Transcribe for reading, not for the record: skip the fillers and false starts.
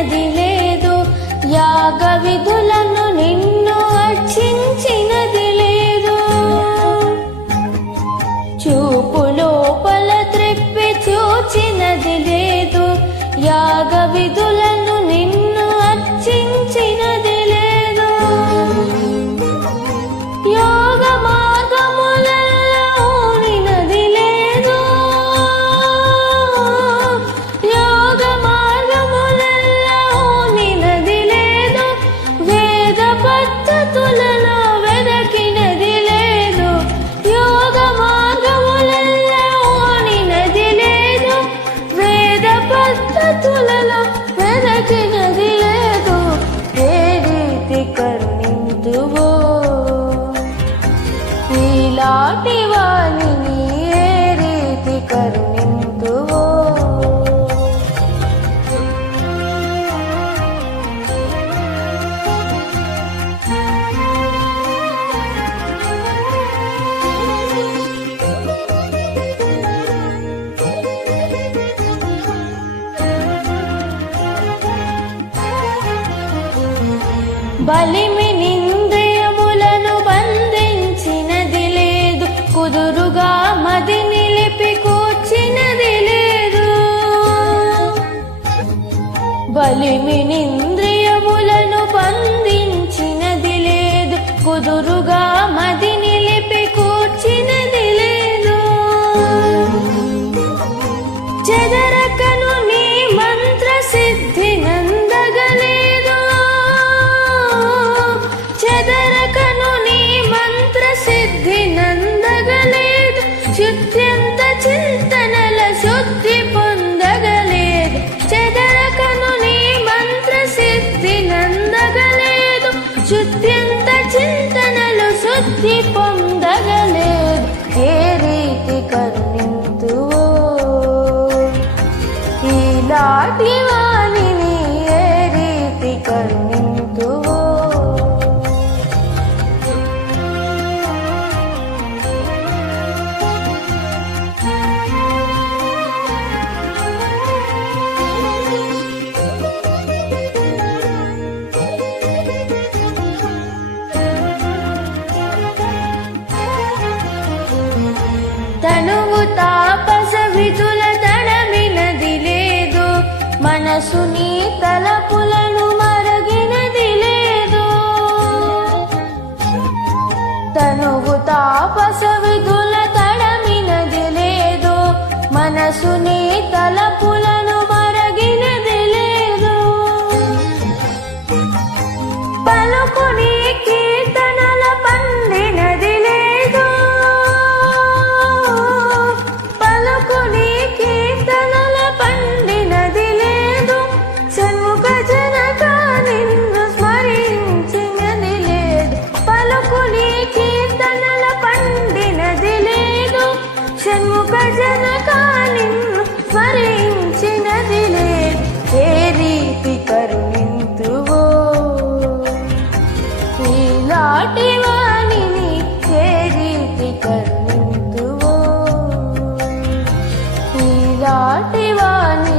అర్చించినది లేదు, యాగ విధులను నిన్ను అర్చించినది లేదు. చూపు లోపల త్రెప్పి చూచినది లేదు, యాగ విధులను నిన్ను అర్చించినది లేదు. యోగ మార్గములలో ఊనినది లేదు, యోగ మార్గములలో ఊనినది లేదు. వేద పద్ధతులలో వెదకినది లేదు, యోగ మార్గములలో ఊనినది లేదు. వేద పద్ధతులలో వెదకినది లేదు. ఏ రీతి కరుణింతువో ఈలాటి వాణిని, ఏ రీతి కరుణింతువో. బలిమినింద్రియములను బంధించినది లేదు, కుదురుగా మది నిలిపి కూర్చినది లేదు. బలిమినింద్రియములను బంధించినది లేదు, కుదురుగా మది నిలిపి కూర్చినది లేదు. చెదరకను నీ మంత్ర సిద్ధి నందగలేదు, చెదరకను నీ మంత్ర సిద్ధి నందగలేదు. శుద్ధ్యంత చింతనల శుద్ధి పొందగలేదు, చెదరకను నీ మంత్ర సిద్ధి నందగలేదు. శుద్ధ్యంత చింతనలు శుద్ధి పొందగలేదు. ఏ రీతి కరుణింతువో ఈలాటి వాణిని, ఏ రీతి కరుణింతువో. తనువు తాపస విధుల తడమినది లేదు, మనసు నీ తలపులను మరగినది లేదు. తనువు తాపస విధుల తడమినది లేదు, మనసు నీ తలపులను మరగినది లేదు. పలుకు నీ కీర్తనల పండినది లేదు, పలుకు నీ కీర్తనల పండినది లేదు. షణ్ముఖ జనక నిన్ను స్మరించినది లేదు, పలుకు నీ కీర్తనల పండినది లేదు. షణ్ముఖ జనక నిన్ను స్మరించినది లేదు. ఏ రీతి కరుణింతువో ఈలాటి వాణిని, ఏ రీతి కరుణింతువో ఈలాటి వాణి.